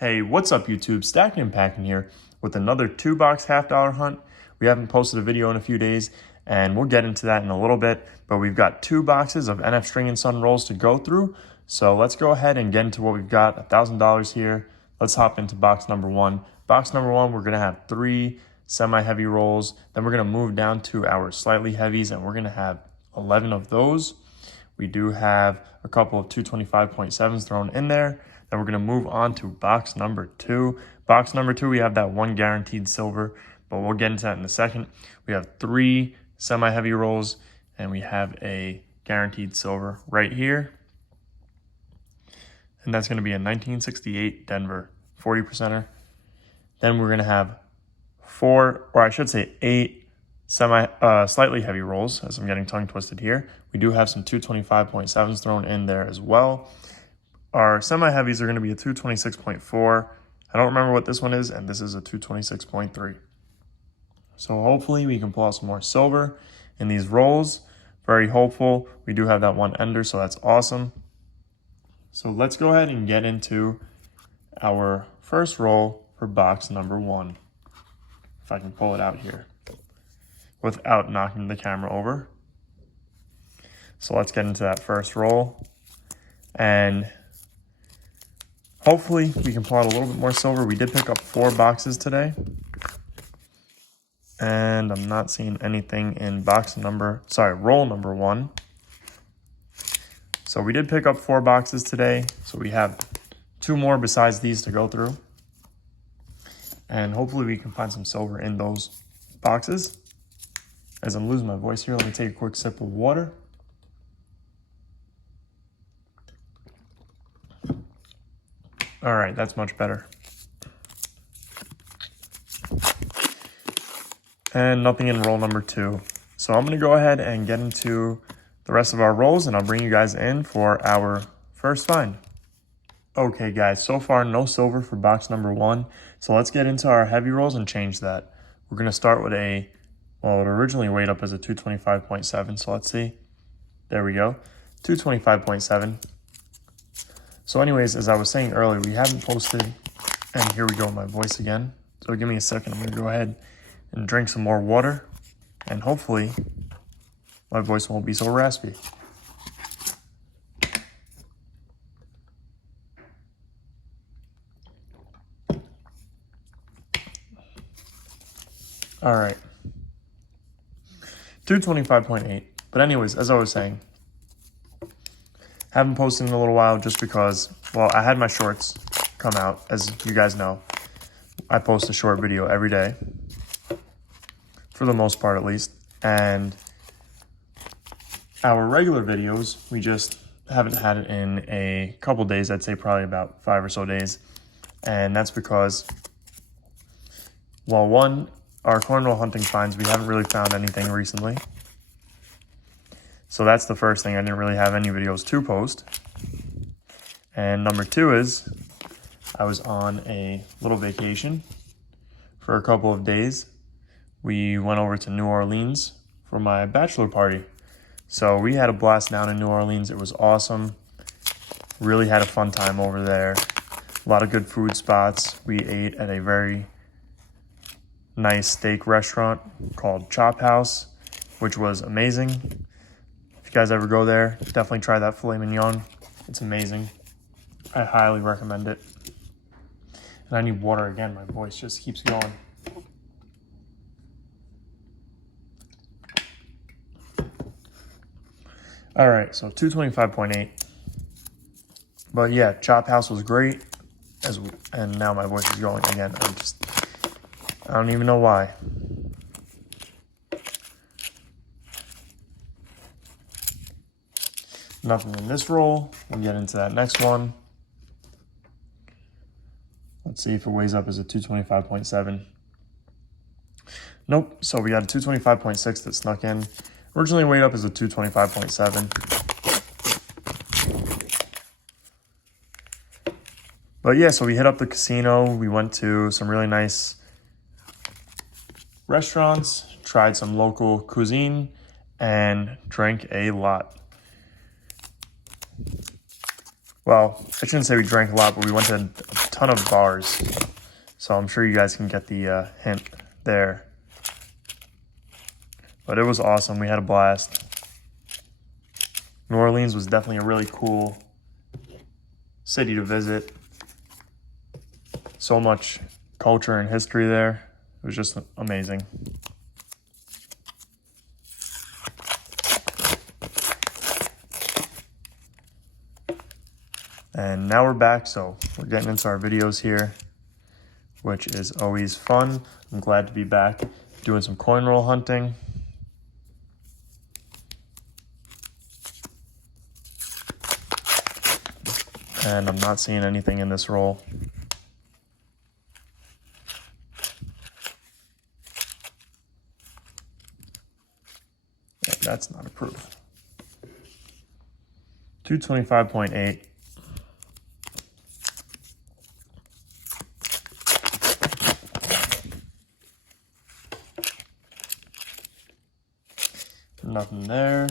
Hey, what's up YouTube? Stacking and Packing here with another 2-box half-dollar hunt. We haven't posted a video in a few days and we'll get into that in a little bit, but we've got 2 boxes of NF String and Son rolls to go through. So let's go ahead and get into what we've got. $1,000 here. Let's hop into box number 1. Box number 1, we're gonna have 3 semi-heavy rolls. Then we're gonna move down to our slightly heavies and we're gonna have 11 of those. We do have a couple of 225.7s thrown in there. Then we're going to move on to box number 2. Box number 2, we have that 1 guaranteed silver, but we'll get into that in a second. We have 3 semi-heavy rolls, and we have a guaranteed silver right here. And that's going to be a 1968 Denver 40%er. Then we're going to have 8 slightly heavy rolls, as I'm getting tongue twisted here. We do have some 225.7s thrown in there as well. Our semi-heavies are going to be a 226.4. I don't remember what this one is, and this is a 226.3. So hopefully we can pull out some more silver in these rolls. Very hopeful. We do have that 1 ender, so that's awesome. So let's go ahead and get into our first roll for box number 1. If I can pull it out here without knocking the camera over. So let's get into that first roll. And hopefully we can pull out a little bit more silver. We did pick up 4 boxes today. And I'm not seeing anything in roll number 1. So we did pick up 4 boxes today. So we have 2 more besides these to go through. And hopefully we can find some silver in those boxes. As I'm losing my voice here, let me take a quick sip of water. All right, that's much better. And nothing in roll number 2. So I'm gonna go ahead and get into the rest of our rolls and I'll bring you guys in for our first find. Okay guys, so far no silver for box number 1. So let's get into our heavy rolls and change that. We're gonna start with it originally weighed up as a 225.7. So let's see, there we go, 225.7. So anyways, as I was saying earlier, we haven't posted, and here we go, my voice again. So give me a second, I'm gonna go ahead and drink some more water, and hopefully my voice won't be so raspy. All right, 225.8. But anyways, as I was saying, haven't posted in a little while just because, well, I had my shorts come out. As you guys know, I post a short video every day, for the most part at least. And our regular videos, we just haven't had it in a couple days. I'd say probably about 5 or so days. And that's because, well, one, our cornrow hunting finds, we haven't really found anything recently. So that's the first thing. I didn't really have any videos to post. And number 2 is I was on a little vacation for a couple of days. We went over to New Orleans for my bachelor party. So we had a blast down in New Orleans. It was awesome. Really had a fun time over there. A lot of good food spots. We ate at a very nice steak restaurant called Chop House, which was amazing. If you guys ever go there, definitely try that filet mignon. It's amazing. I highly recommend it. And I need water again. My voice just keeps going. All right, so 225.8. But yeah, Chop House was great. And now my voice is going again. I don't even know why. Nothing in this roll. We'll get into that next one. Let's see if it weighs up as a 225.7. Nope. So we got a 225.6 that snuck in. Originally weighed up as a 225.7. But yeah, so we hit up the casino. We went to some really nice restaurants, tried some local cuisine, and drank a lot. Well, I shouldn't say we drank a lot, but we went to a ton of bars. So I'm sure you guys can get the hint there. But it was awesome. We had a blast. New Orleans was definitely a really cool city to visit. So much culture and history there. It was just amazing. And now we're back, so we're getting into our videos here, which is always fun. I'm glad to be back doing some coin roll hunting. And I'm not seeing anything in this roll. Yeah, that's not a proof. 225.8. Nothing there.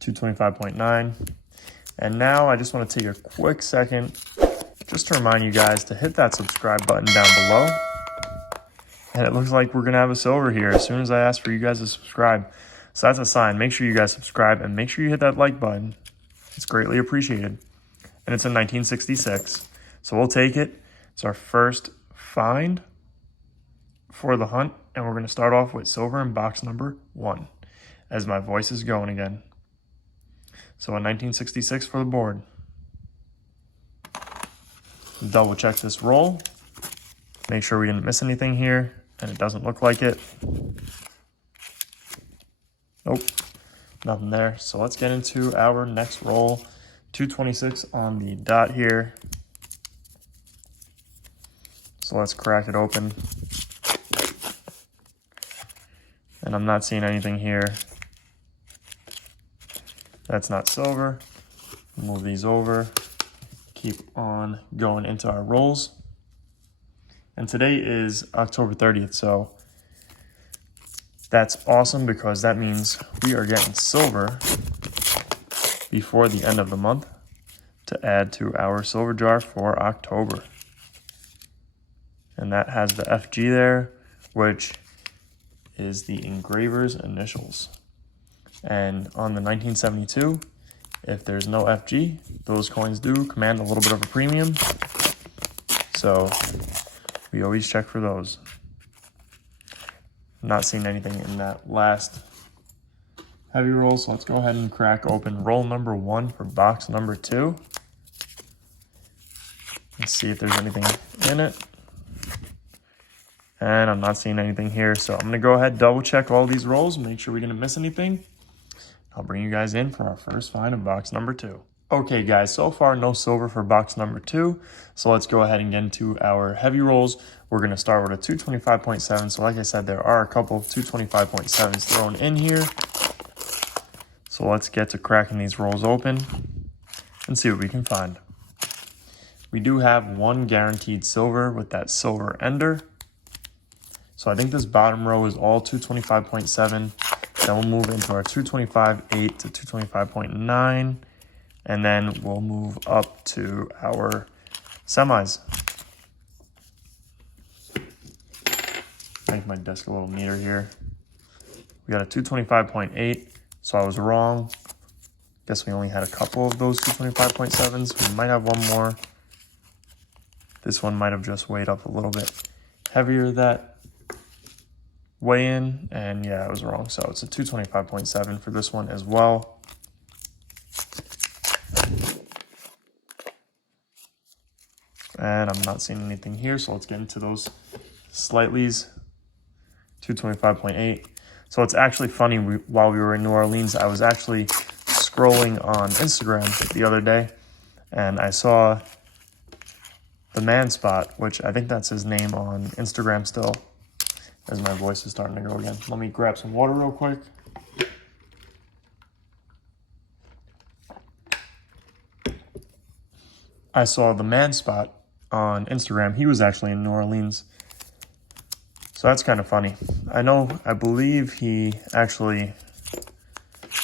225.9. And now I just want to take a quick second just to remind you guys to hit that subscribe button down below. And it looks like we're going to have a silver here as soon as I ask for you guys to subscribe. So that's a sign. Make sure you guys subscribe and make sure you hit that like button. It's greatly appreciated. And it's in 1966. So we'll take it. It's our first find for the hunt. And we're going to start off with silver in box number 1 as my voice is going again. So a 1966 for the board. Double check this roll. Make sure we didn't miss anything here, and it doesn't look like it. Nope, nothing there. So let's get into our next roll. 226 on the dot here. So let's crack it open. And I'm not seeing anything here. That's not silver. Move these over. Keep on going into our rolls. And today is October 30th, so that's awesome because that means we are getting silver before the end of the month to add to our silver jar for October. And that has the FG there, which is the engraver's initials. And on the 1972, if there's no FG, those coins do command a little bit of a premium. So we always check for those. Not seeing anything in that last heavy roll, so let's go ahead and crack open roll number 1 for box number 2. Let's see if there's anything in it. And I'm not seeing anything here, so I'm going to go ahead and double check all these rolls, make sure we didn't miss anything. I'll bring you guys in for our first find of box number 2. Okay guys, so far no silver for box number 2. So let's go ahead and get into our heavy rolls. We're going to start with a 225.7. So like I said, there are a couple of 225.7s thrown in here. So let's get to cracking these rolls open and see what we can find. We do have one guaranteed silver with that silver ender. So I think this bottom row is all 225.7. Then we'll move into our 225.8 to 225.9. And then we'll move up to our semis. Make my desk a little neater here. We got a 225.8, so I was wrong. Guess we only had a couple of those 225.7s. We might have one more. This one might have just weighed up a little bit heavier that weigh in, and yeah, I was wrong. So it's a 225.7 for this one as well. And I'm not seeing anything here, so let's get into those slightlys. 225.8. So it's actually funny, while we were in New Orleans, I was actually scrolling on Instagram the other day, and I saw the Man Spot, which I think that's his name on Instagram still, as my voice is starting to go again. Let me grab some water real quick. I saw the Man Spot on Instagram. He was actually in New Orleans. So that's kind of funny. I believe he actually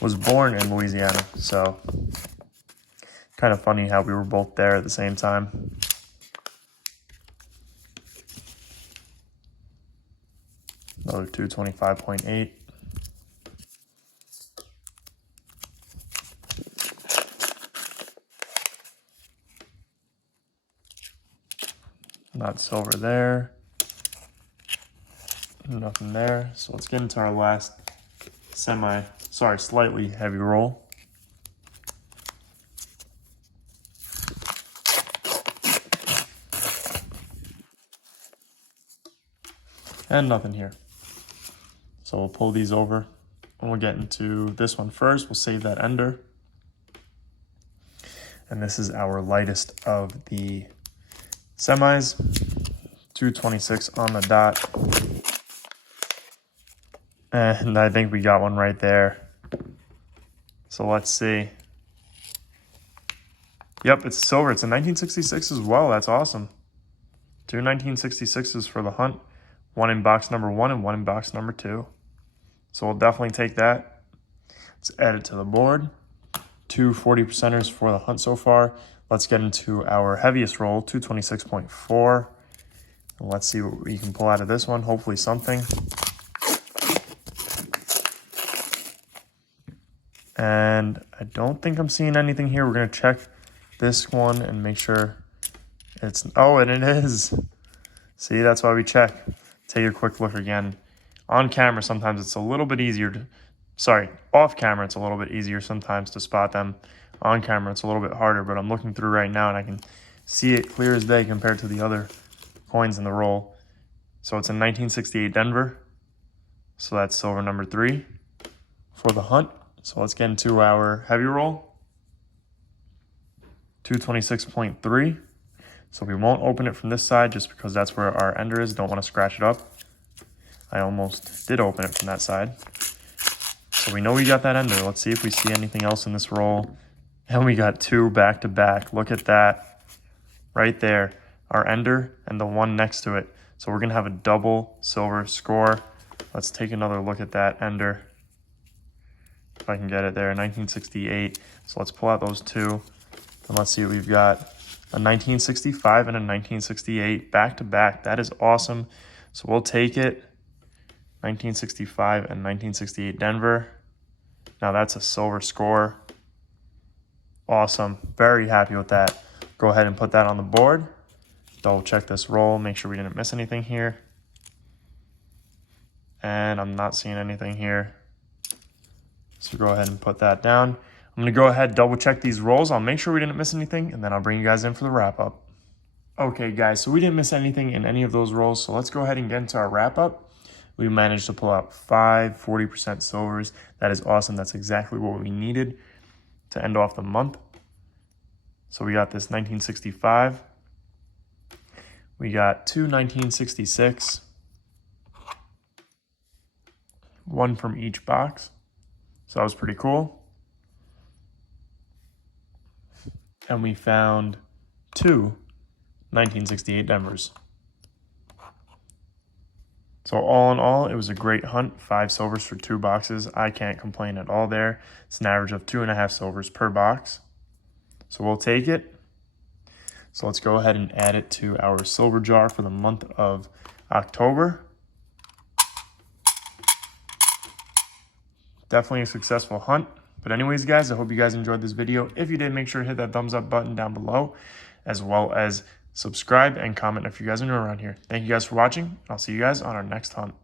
was born in Louisiana. So Kind of funny how we were both there at the same time. Another 225.8. Not silver there. Nothing there. So let's get into our last slightly heavy roll. And nothing here. So we'll pull these over and we'll get into this one first. We'll save that ender. And this is our lightest of the semis. 226 on the dot. And I think we got one right there. So let's see. Yep, it's silver. It's a 1966 as well. That's awesome. 2 1966s for the hunt. One in box number 1 and one in box number 2. So we'll definitely take that. Let's add it to the board. 2 40%ers for the hunt so far. Let's get into our heaviest roll, 226.4. And let's see what we can pull out of this one. Hopefully something. And I don't think I'm seeing anything here. We're going to check this one and make sure it's... Oh, and it is. See, that's why we check. Take a quick look again. On camera, sometimes it's a little bit easier to... off camera, it's a little bit easier sometimes to spot them. On camera, it's a little bit harder, but I'm looking through right now and I can see it clear as day compared to the other coins in the roll. So it's a 1968 Denver. So that's silver number 3 for the hunt. So let's get into our heavy roll. 226.3. So we won't open it from this side just because that's where our ender is. Don't want to scratch it up. I almost did open it from that side. So we know we got that ender. Let's see if we see anything else in this roll. And we got 2 back to back. Look at that. Right there. Our ender and the one next to it. So we're going to have a double silver score. Let's take another look at that ender. If I can get it there. 1968. So let's pull out those 2. And let's see what we've got. A 1965 and a 1968 back to back. That is awesome. So we'll take it. 1965 and 1968 Denver. Now that's a silver score. Awesome. Very happy with that. Go ahead and put that on the board. Double check this roll. Make sure we didn't miss anything here. And I'm not seeing anything here. So go ahead and put that down. I'm going to go ahead, double check these rolls. I'll make sure we didn't miss anything, and then I'll bring you guys in for the wrap up. Okay, guys, so we didn't miss anything in any of those rolls. So let's go ahead and get into our wrap up. We managed to pull out 5 40% silvers. That is awesome. That's exactly what we needed to end off the month. So we got this 1965. We got 2 1966. 1 from each box. So that was pretty cool. And we found 2 1968 Denvers. So all in all, it was a great hunt. 5 silvers for 2 boxes. I can't complain at all there. It's an average of 2.5 silvers per box. So we'll take it. So let's go ahead and add it to our silver jar for the month of October. Definitely a successful hunt. But anyways, guys, I hope you guys enjoyed this video. If you did, make sure to hit that thumbs up button down below, as well as subscribe and comment if you guys are new around here. Thank you guys for watching. I'll see you guys on our next hunt.